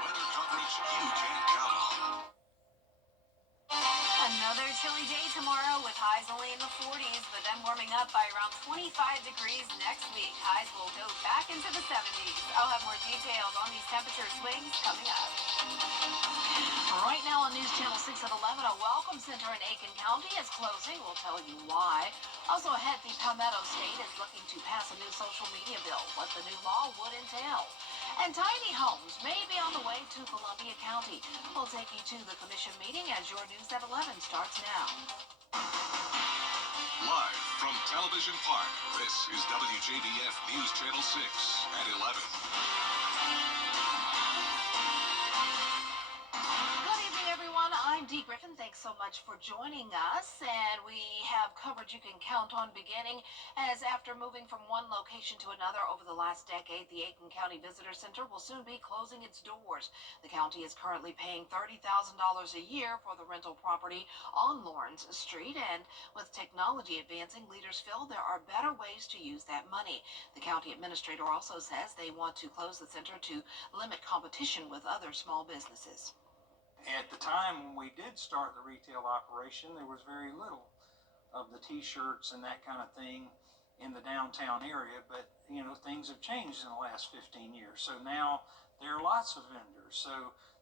weather coverage you can count on. Another chilly day tomorrow with highs only in the 40s, but then warming up by around 25 degrees next week. Highs will go back into the 70s. I'll have more details on these temperature swings coming up. Right now on News Channel 6 at 11, a welcome center in Aiken County is closing. We'll tell you why. Also ahead, the Palmetto State is looking to pass a new social media bill, what the new law would entail. And tiny homes may be on the way to Columbia County. We'll take you to the commission meeting as your News at 11 starts now. Live from Television Park, this is WJBF News Channel 6 at 11. I'm Dee Griffin. Thanks so much for joining us. And we have coverage you can count on beginning as after moving from one location to another over the last decade, the Aiken County Visitor Center will soon be closing its doors. The county is currently paying $30,000 a year for the rental property on Lawrence Street. And with technology advancing, leaders feel there are better ways to use that money. The county administrator also says they want to close the center to limit competition with other small businesses. At the time when we did start the retail operation, there was very little of the t-shirts and that kind of thing in the downtown area, but things have changed in the last 15 years. So now there are lots of vendors. So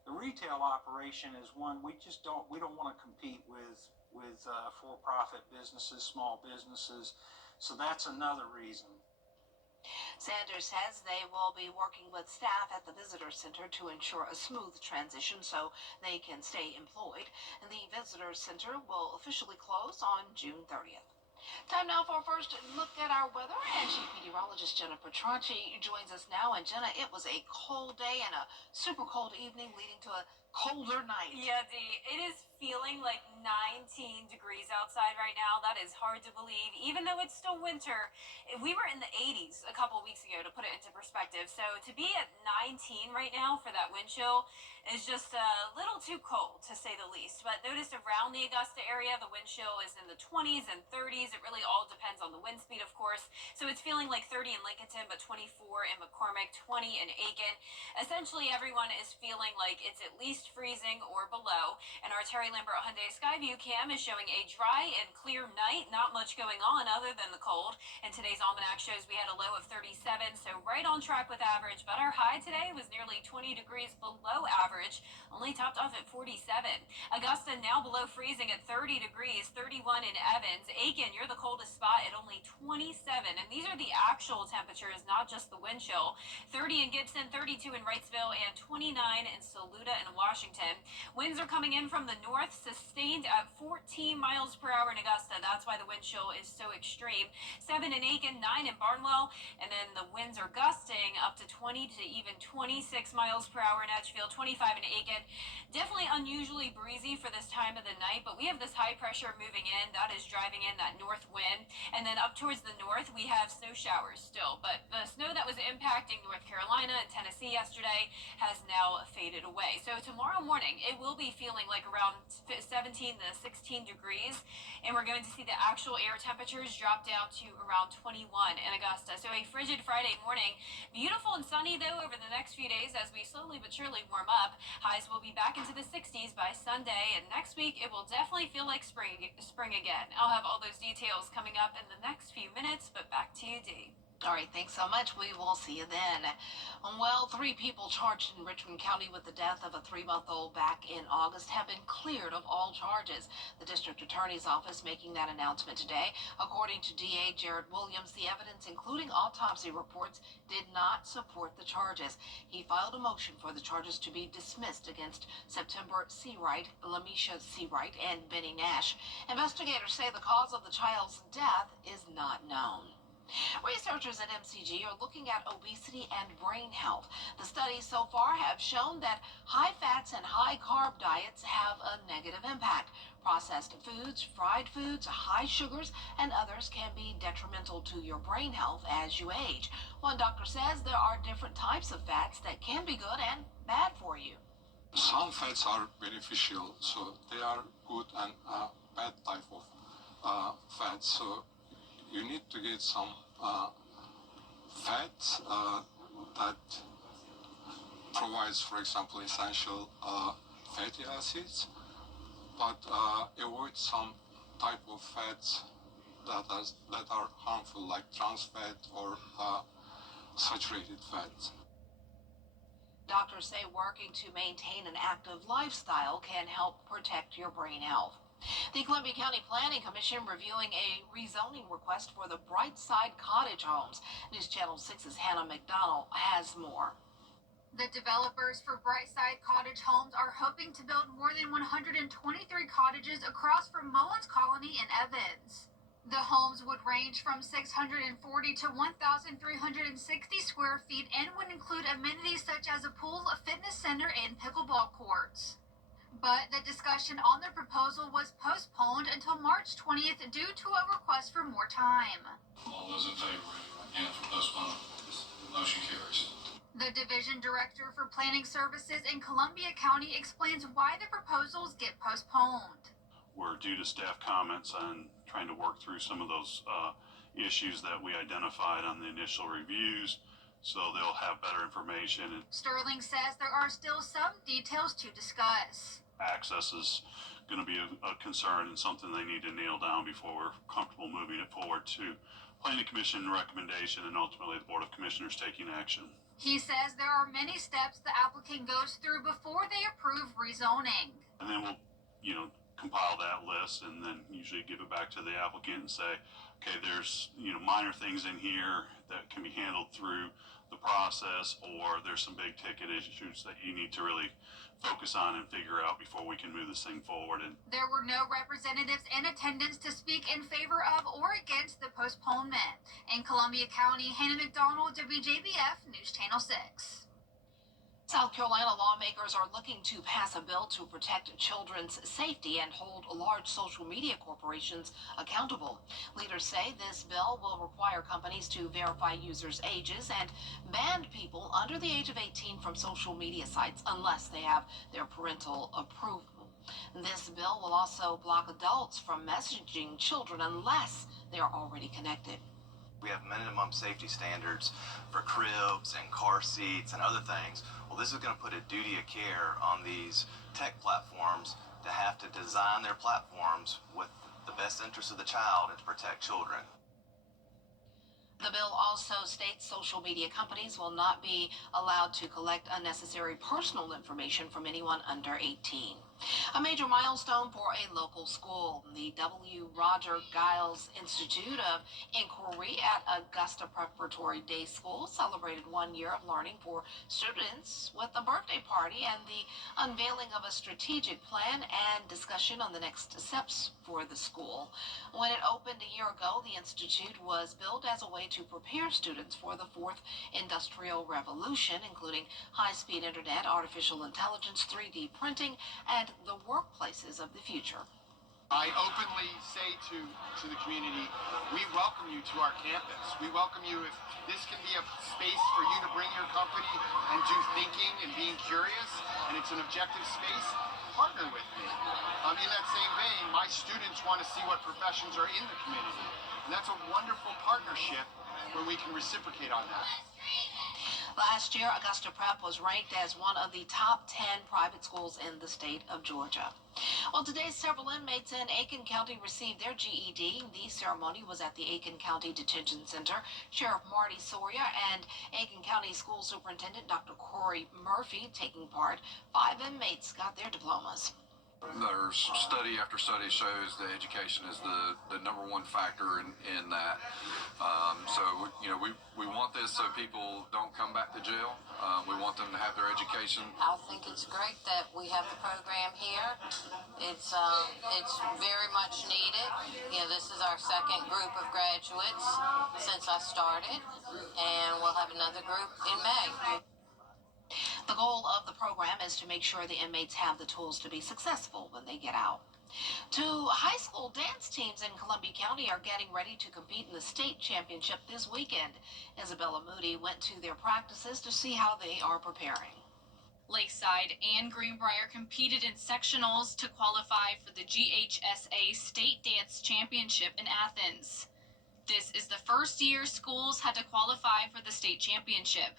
the retail operation is one we don't want to compete with for-profit businesses, small businesses. So that's another reason. Sanders says they will be working with staff at the Visitor Center to ensure a smooth transition so they can stay employed. And the Visitor Center will officially close on June 30th. Time now for our first look at our weather, and Chief Meteorologist Jenna Petranci joins us now. And Jenna, it was a cold day and a super cold evening leading to a colder night. Yeah, Dee, it is feeling like 19 degrees outside right now. That is hard to believe, even though it's still winter. We were in the 80s a couple weeks ago, to put it into perspective. So to be at 19 right now for that wind chill is just a little too cold, to say the least. But notice around the Augusta area, the wind chill is in the 20s and 30s. It really all depends on the wind speed, of course. So it's feeling like 30 in Lincolnton, but 24 in McCormick, 20 in Aiken. Essentially, everyone is feeling like it's at least freezing or below. And our Terry Lambert Hyundai Skyview cam is showing a dry and clear night. Not much going on other than the cold. And today's almanac shows we had a low of 37, so right on track with average. But our high today was nearly 20 degrees below average, only topped off at 47. Augusta now below freezing at 30 degrees, 31 in Evans. Aiken, you're the coldest spot at only 27. And these are the actual temperatures, not just the wind chill. 30 in Gibson, 32 in Wrightsville, and 29 in Saluda and Washington. Winds are coming in from the north, sustained at 14 miles per hour in Augusta. That's why the wind chill is so extreme. 7 in Aiken, 9 in Barnwell, and then the winds are gusting up to 20 to even 26 miles per hour in Edgefield, 25 in Aiken. Definitely unusually breezy for this time of the night, but we have this high pressure moving in. That is driving in that north wind. And then up towards the north, we have snow showers still. But the snow that was impacting North Carolina and Tennessee yesterday has now faded away. So tomorrow morning, it will be feeling like around 17 to 16 degrees. And we're going to see the actual air temperatures drop down to around 21 in Augusta. So a frigid Friday morning. Beautiful and sunny, though, over the next few days as we slowly but surely warm up. Highs will be back into the 60s by Sunday. And next week, it will definitely feel like spring again. I'll have all those details coming up in the next few minutes, but back to you, Dee. All right, thanks so much. We will see you then. Well, 3 people charged in Richmond County with the death of a 3-month-old back in August have been cleared of all charges. The district attorney's office making that announcement today. According to DA Jared Williams, the evidence, including autopsy reports, did not support the charges. He filed a motion for the charges to be dismissed against September Seawright, Lamisha Seawright, and Benny Nash. Investigators say the cause of the child's death is not known. Researchers at MCG are looking at obesity and brain health. The studies so far have shown that high fats and high carb diets have a negative impact. Processed foods, fried foods, high sugars, and others can be detrimental to your brain health as you age. One doctor says there are different types of fats that can be good and bad for you. Some fats are beneficial, so they are good, and bad type of fats. So you need to get some fats that provides, for example, essential fatty acids, but avoids some type of fats that are harmful, like trans fat or saturated fats. Doctors say working to maintain an active lifestyle can help protect your brain health. The Columbia County Planning Commission reviewing a rezoning request for the Brightside Cottage homes. News Channel 6's Hannah McDonald has more. The developers for Brightside Cottage Homes are hoping to build more than 123 cottages across from Mullins Colony in Evans. The homes would range from 640 to 1,360 square feet and would include amenities such as a pool, a fitness center, and pickleball courts. But the discussion on the proposal was postponed until March 20th due to a request for more time. All those in favor, again, for postponement, motion carries. The division director for planning services in Columbia County explains why the proposals get postponed. We're due to staff comments and trying to work through some of those issues that we identified on the initial reviews, so they'll have better information. Sterling says there are still some details to discuss. Access is going to be a concern and something they need to nail down before we're comfortable moving it forward to Planning Commission recommendation and ultimately the Board of Commissioners taking action. He says there are many steps the applicant goes through before they approve rezoning. And then we'll, compile that list and then usually give it back to the applicant and say, okay, there's, minor things in here that can be handled through the process, or there's some big ticket issues that you need to really focus on and figure out before we can move this thing forward. And there were no representatives in attendance to speak in favor of or against the postponement. In Columbia County, Hannah McDonald, WJBF News Channel 6. South Carolina lawmakers are looking to pass a bill to protect children's safety and hold large social media corporations accountable. Leaders say this bill will require companies to verify users' ages and ban people under the age of 18 from social media sites unless they have their parental approval. This bill will also block adults from messaging children unless they are already connected. We have minimum safety standards for cribs and car seats and other things. Well, this is going to put a duty of care on these tech platforms to have to design their platforms with the best interest of the child and to protect children. The bill also states social media companies will not be allowed to collect unnecessary personal information from anyone under 18. A major milestone for a local school. The W. Roger Giles Institute of Inquiry at Augusta Preparatory Day School celebrated 1 year of learning for students with a birthday party and the unveiling of a strategic plan and discussion on the next steps for the school. When it opened a year ago, the institute was built as a way to prepare students for the fourth industrial revolution, including high-speed internet, artificial intelligence, 3D printing, and the workplaces of the future. I openly say to the community, we welcome you to our campus. We welcome you if this can be a space for you to bring your company and do thinking and being curious, and it's an objective space, partner with me. In that same vein, my students want to see what professions are in the community, and that's a wonderful partnership where we can reciprocate on that. Last year, Augusta Prep was ranked as one of the top 10 private schools in the state of Georgia. Well, today, several inmates in Aiken County received their GED. The ceremony was at the Aiken County Detention Center. Sheriff Marty Sawyer and Aiken County School Superintendent Dr. Corey Murphy taking part. 5 inmates got their diplomas. There's study after study shows that education is the number one factor in that. So, we want this so people don't come back to jail. We want them to have their education. I think it's great that we have the program here. It's very much needed. This is our second group of graduates since I started, and we'll have another group in May. The goal of the program is to make sure the inmates have the tools to be successful when they get out. 2 high school dance teams in Columbia County are getting ready to compete in the state championship this weekend. Isabella Moody went to their practices to see how they are preparing. Lakeside and Greenbrier competed in sectionals to qualify for the GHSA State Dance Championship in Athens. This is the first year schools had to qualify for the state championship.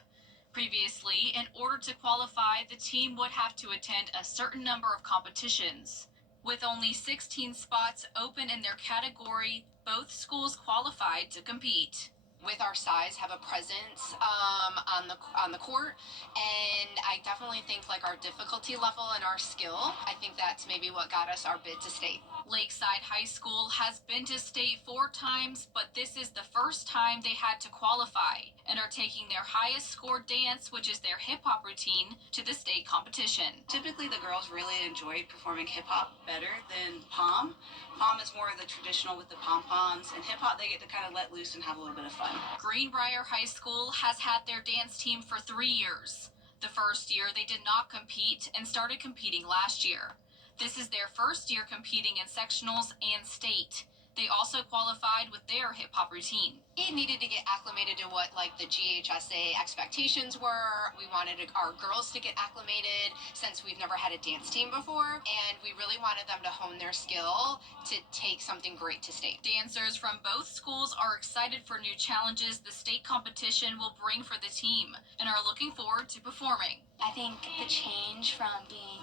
Previously, in order to qualify, the team would have to attend a certain number of competitions. With only 16 spots open in their category, both schools qualified to compete. With our size, have a presence on the court, and I definitely think like our difficulty level and our skill, I think that's maybe what got us our bid to state. Lakeside High School has been to state 4 times, but this is the first time they had to qualify and are taking their highest scored dance, which is their hip hop routine, to the state competition. Typically, the girls really enjoy performing hip hop better than pom. Pom is more of the traditional with the pom-poms, and hip-hop they get to kind of let loose and have a little bit of fun. Greenbrier High School has had their dance team for 3 years. The first year they did not compete and started competing last year. This is their first year competing in sectionals and state. They also qualified with their hip-hop routine. We needed to get acclimated to what like the GHSA expectations were. We wanted our girls to get acclimated since we've never had a dance team before, and we really wanted them to hone their skill to take something great to state. Dancers from both schools are excited for new challenges the state competition will bring for the team and are looking forward to performing. I think the change from being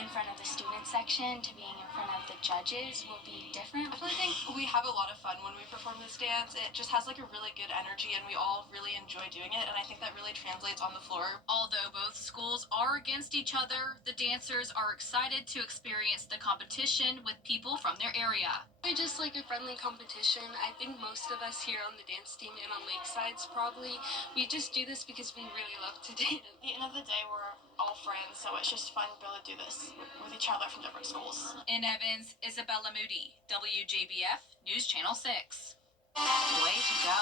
in front of the student section to being in front of the judges will be different. I really think we have a lot of fun when we perform this dance. It just has like a really good energy and we all really enjoy doing it, and I think that really translates on the floor. Although both schools are against each other, the dancers are excited to experience the competition with people from their area. We just like a friendly competition. I think most of us here on the dance team and on Lakeside's probably, we just do this because we really love to dance. At the end of the day, we're all friends, so it's just fun to be able to do this with each other from different schools. In Evans, Isabella Moody, WJBF News Channel 6. Way to go.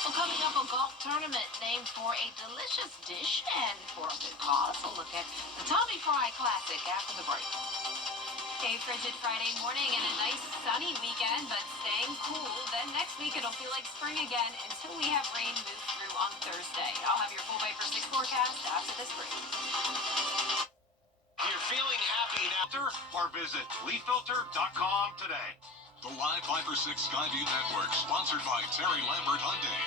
Well, coming up, a golf tournament named for a delicious dish and for a good cause. We'll look at the Tommy Fry Classic after the break. A frigid Friday morning and a nice sunny weekend, but staying cool. Then next week it'll feel like spring again until we have rain move through on Thursday. I'll have your full Viper 6 forecast after this break. If you're feeling happy now, or visit leaffilter.com today. The live Viper 6 Skyview Network, sponsored by Terry Lambert Hyundai.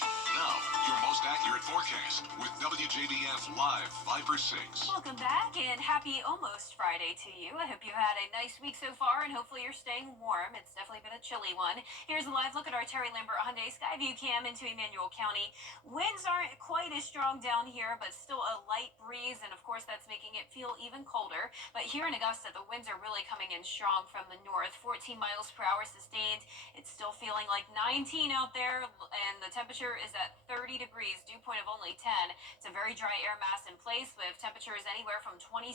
Now, your most accurate forecast with WJBF Live Viper 6. Welcome back and happy almost Friday to you. I hope you had a nice week so far and hopefully you're staying warm. It's definitely been a chilly one. Here's a live look at our Terry Lambert Hyundai Skyview cam into Emmanuel County. Winds aren't quite as strong down here, but still a light breeze, and of course that's making it feel even colder. But here in Augusta, the winds are really coming in strong from the north. 14 miles per hour sustained. It's still feeling like 19 out there, and the temperature is at 30 degrees, dew point of only 10. It's a very dry air mass in place with temperatures anywhere from 27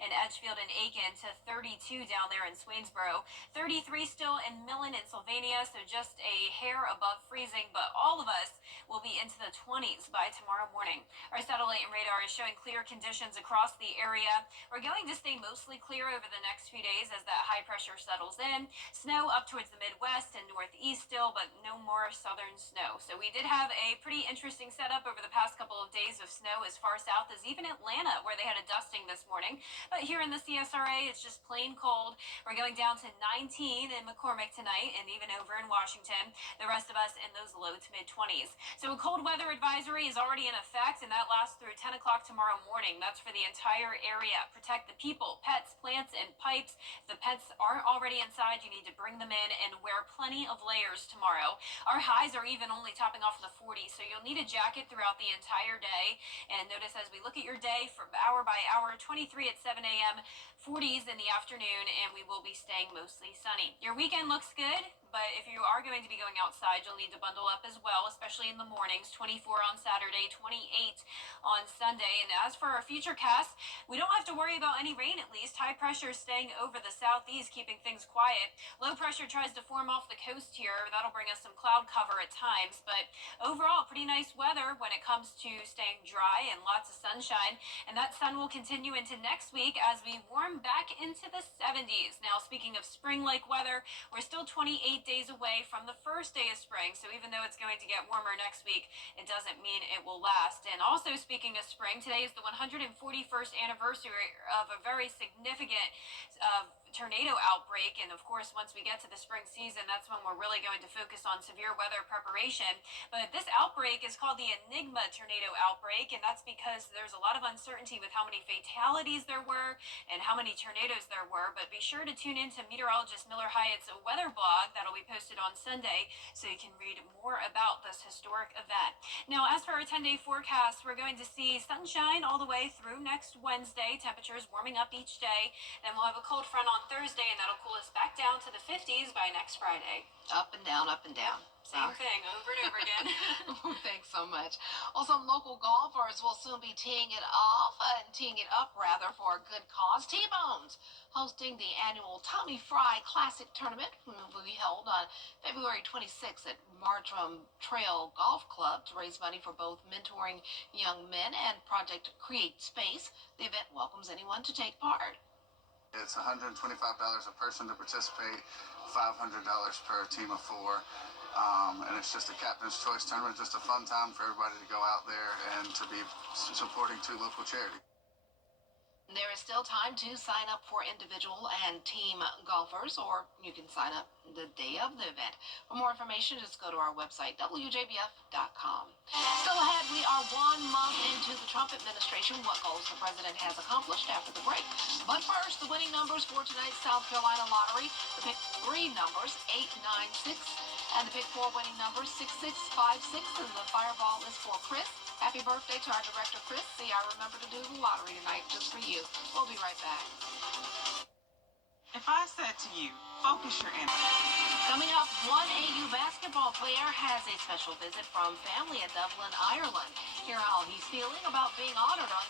in Edgefield and Aiken to 32 down there in Swainsboro. 33 still in Millen and Sylvania, so just a hair above freezing, but all of us will be into the 20s by tomorrow morning. Our satellite and radar is showing clear conditions across the area. We're going to stay mostly clear over the next few days as that high pressure settles in. Snow up towards the Midwest and Northeast still, but no more southern snow. So we did have a pretty interesting setup over the past couple of days of snow as far south as even Atlanta, where they had a dusting this morning. But here in the CSRA, it's just plain cold. We're going down to 19 in McCormick tonight and even over in Washington. The rest of us in those low to mid 20s. So a cold weather advisory is already in effect, and that lasts through 10 o'clock tomorrow morning. That's for the entire area. Protect the people, pets, plants, and pipes. If the pets aren't already inside, you need to bring them in and wear plenty of layers tomorrow. Our highs are even only topping off in the 40s, so you'll need a jacket throughout the entire day. And notice as we look at your day from hour by hour, 23 at 7 a.m., 40s in the afternoon, and we will be staying mostly sunny. Your weekend looks good, but if you are going to be going outside, you'll need to bundle up as well, especially in the mornings. 24 on Saturday, 28 on Sunday. And as for our future cast, we don't have to worry about any rain at least. High pressure is staying over the southeast, keeping things quiet. Low pressure tries to form off the coast here. That'll bring us some cloud cover at times, but overall, pretty nice weather when it comes to staying dry and lots of sunshine. And that sun will continue into next week as we warm back into the 70s. Now, speaking of spring-like weather, we're still 28 days away from the first day of spring, so even though it's going to get warmer next week, it doesn't mean it will last. And also, speaking of spring, today is the 141st anniversary of a very significant tornado outbreak. And of course, once we get to the spring season, that's when we're really going to focus on severe weather preparation. But this outbreak is called the Enigma tornado outbreak, and that's because there's a lot of uncertainty with how many fatalities there were and how many tornadoes there were. But be sure to tune in to meteorologist Miller Hyatt's weather blog that'll be posted on Sunday so you can read more about this historic event. Now, as for our 10-day forecast, we're going to see sunshine all the way through next Wednesday. Temperatures warming up each day. Then we'll have a cold front on Thursday, and that'll cool us back down to the 50s by next Friday. Up and down, up and down. Same thing over and over again. Thanks so much. Well, some local golfers will soon be teeing it up for a good cause. T-Bones hosting the annual Tommy Fry Classic Tournament will be held on February 26th at Martram Trail Golf Club to raise money for both mentoring young men and Project Create Space. The event welcomes anyone to take part. It's $125 a person to participate, $500 per team of four. And it's just a captain's choice tournament, just a fun time for everybody to go out there and to be supporting two local charities. There is still time to sign up for individual and team golfers, or you can sign up the day of the event. For more information, just go to our website, WJBF.com. Still ahead, we are 1 month into the Trump administration. What goals the president has accomplished after the break. But first, the winning numbers for tonight's South Carolina lottery. The pick 3 numbers, 8, 9, 6. And the pick 4 winning numbers, 6, 6, 5, 6. And the fireball is for Chris. Happy birthday to our director, Chris. See, I remember to do the lottery tonight just for you. We'll be right back. If I said to you, focus your energy. Coming up, one AU basketball player has a special visit from family in Dublin, Ireland. Hear how he's feeling about being honored on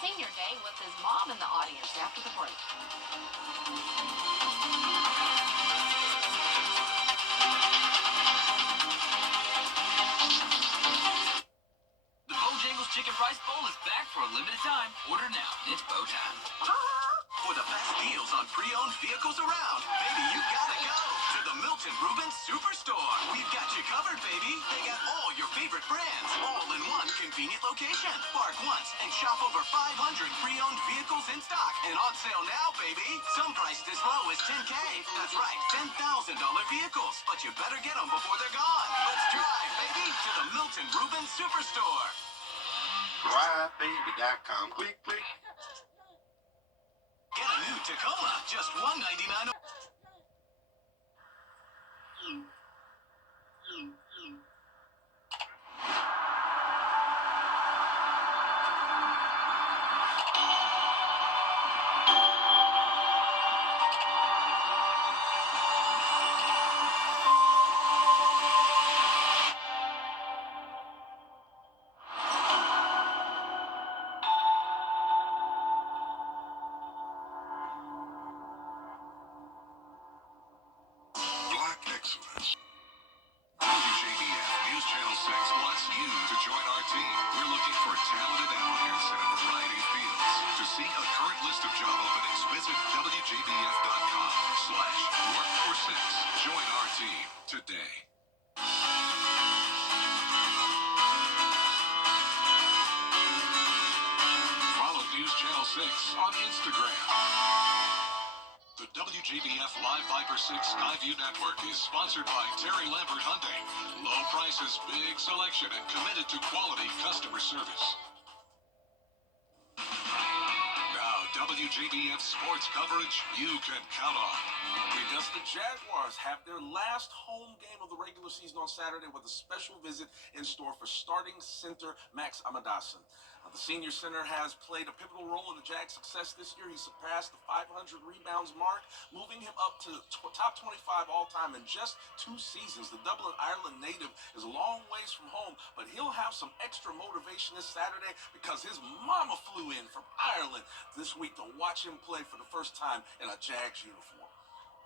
Senior Day with his mom in the audience after the break. The Bojangles Chicken Rice Bowl is back for a limited time. Order now. It's Bo time. For the best deals on pre-owned vehicles around, baby, you gotta go to the Milton Rubens Superstore. We've got you covered, baby. They got all your favorite brands, all in one convenient location. Park once and shop over 500 pre-owned vehicles in stock and on sale now, baby. Some priced as low as $10K. That's right, $10,000 vehicles. But you better get them before they're gone. Let's drive, baby, to the Milton Rubens Superstore. DriveBaby.com. Quick, quick. Get a new Tacoma, just $199. WJBF News Channel 6 wants you to join our team. We're looking for talented applicants in a variety of fields. To see a current list of job openings, visit WJBF.com/workforce6. Join our team today. Follow News Channel 6 on Instagram. The WJBF Live Viper 6 Skyview Network is sponsored by Terry Lambert Hyundai. Low prices, big selection, and committed to quality customer service. Now, WJBF sports coverage you can count on. Because the Jaguars have their last home game of the regular season on Saturday with a special visit in store for starting center Max Amadason. The senior center has played a pivotal role in the Jags' success this year. He surpassed the 500 rebounds mark, moving him up to top 25 all-time in just 2 seasons. The Dublin, Ireland native is a long ways from home, but he'll have some extra motivation this Saturday because his mama flew in from Ireland this week to watch him play for the first time in a Jags uniform.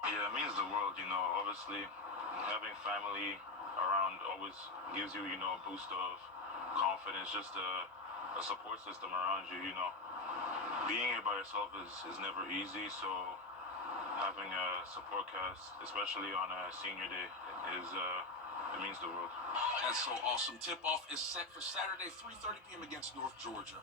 Yeah, it means the world, obviously having family around always gives you, a boost of confidence, just a support system around you, Being here by yourself is never easy, so having a support cast, especially on a senior day, it means the world. That's so awesome. Tip-off is set for Saturday, 3:30 p.m. against North Georgia.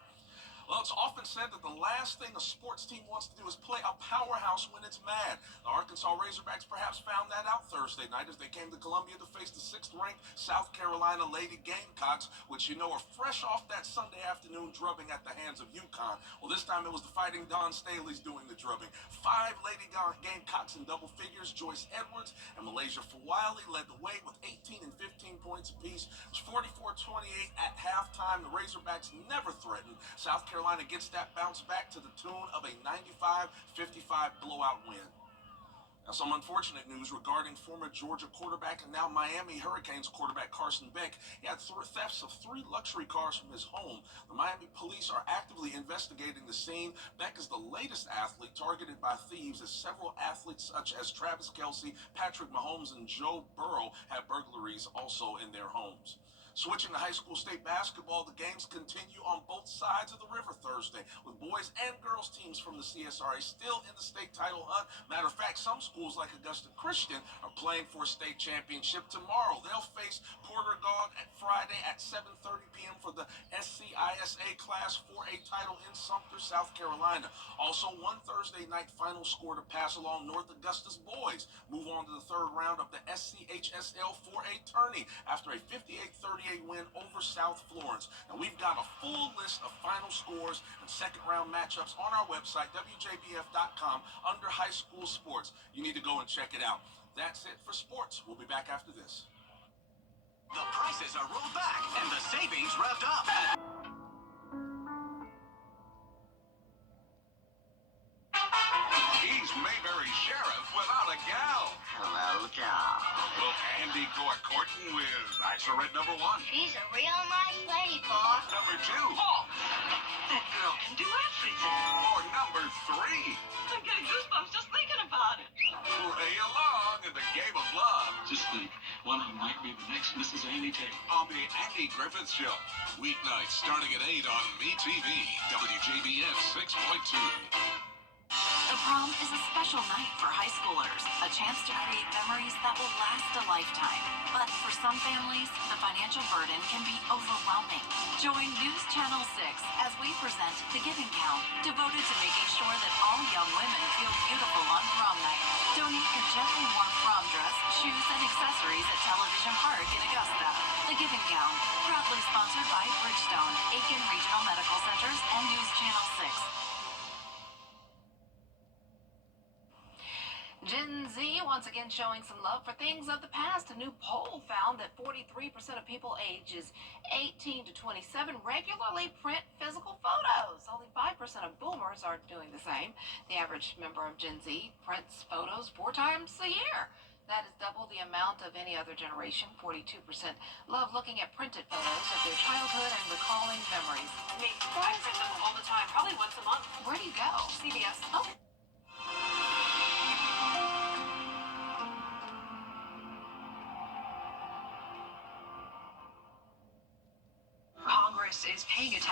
Well, it's often said that the last thing a sports team wants to do is play a powerhouse when it's mad. The Arkansas Razorbacks perhaps found that out Thursday night as they came to Columbia to face the 6th-ranked South Carolina Lady Gamecocks, which you know are fresh off that Sunday afternoon drubbing at the hands of UConn. Well, this time it was the Fighting Don Staley's doing the drubbing. 5 Lady Gamecocks in double figures. Joyce Edwards and Malaysia Fawali led the way with 18 and 15 points apiece. It was 44-28 at halftime. The Razorbacks never threatened. South Carolina gets that bounce back to the tune of a 95-55 blowout win. Now, some unfortunate news regarding former Georgia quarterback and now Miami Hurricanes quarterback Carson Beck. He had thefts of 3 luxury cars from his home. The Miami police are actively investigating the scene. Beck is the latest athlete targeted by thieves, as several athletes such as Travis Kelce, Patrick Mahomes, and Joe Burrow had burglaries also in their homes. Switching to high school state basketball, the games continue on both sides of the river Thursday, with boys and girls teams from the CSRA still in the state title hunt. Matter of fact, some schools like Augusta Christian are playing for a state championship tomorrow. They'll face Porter Gaud at Friday at 7:30 p.m. for the SCISA Class 4A title in Sumter, South Carolina. Also, one Thursday night final score to pass along: North Augusta's boys move on to the 3rd round of the SCHSL 4A tourney after a 58-38 win over South Florence. Now, we've got a full list of final scores and second-round matchups on our website, WJBF.com, under high school sports. You need to go and check it out. That's it for sports. We'll be back after this. The prices are rolled back and the savings revved up. He's Mayberry Sheriff without a gal. Hello, gal. Will Andy go a courting with Bachelorette number 1? She's a real nice lady, boss. Number 2? Oh, that girl can do everything. Or number 3? I'm getting goosebumps just thinking about it. Play along in the game of love. Just think, one of them might be the next Mrs. Andy Tate. On the Andy Griffith Show. Weeknights starting at 8 on MeTV. WJBF 6.2. The prom is a special night for high schoolers, a chance to create memories that will last a lifetime. But for some families, the financial burden can be overwhelming. Join News Channel 6 as we present The Giving Count, devoted to making sure that all young women feel beautiful on prom night. Donate your gently warm prom dress, shoes, and accessories at Television Park in Augusta. The Giving Gown, proudly sponsored by Bridgestone, Aiken Regional Medical Centers, and News Channel 6. Gen Z once again showing some love for things of the past. A new poll found that 43% of people ages 18 to 27 regularly print physical photos. Only 5% of boomers are doing the same. The average member of Gen Z prints photos 4 times a year. That is double the amount of any other generation. 42% love looking at printed photos of their childhood and recalling memories. Me, I print them all the time, probably once a month. Where do you go? CVS. Oh. Congress is paying attention.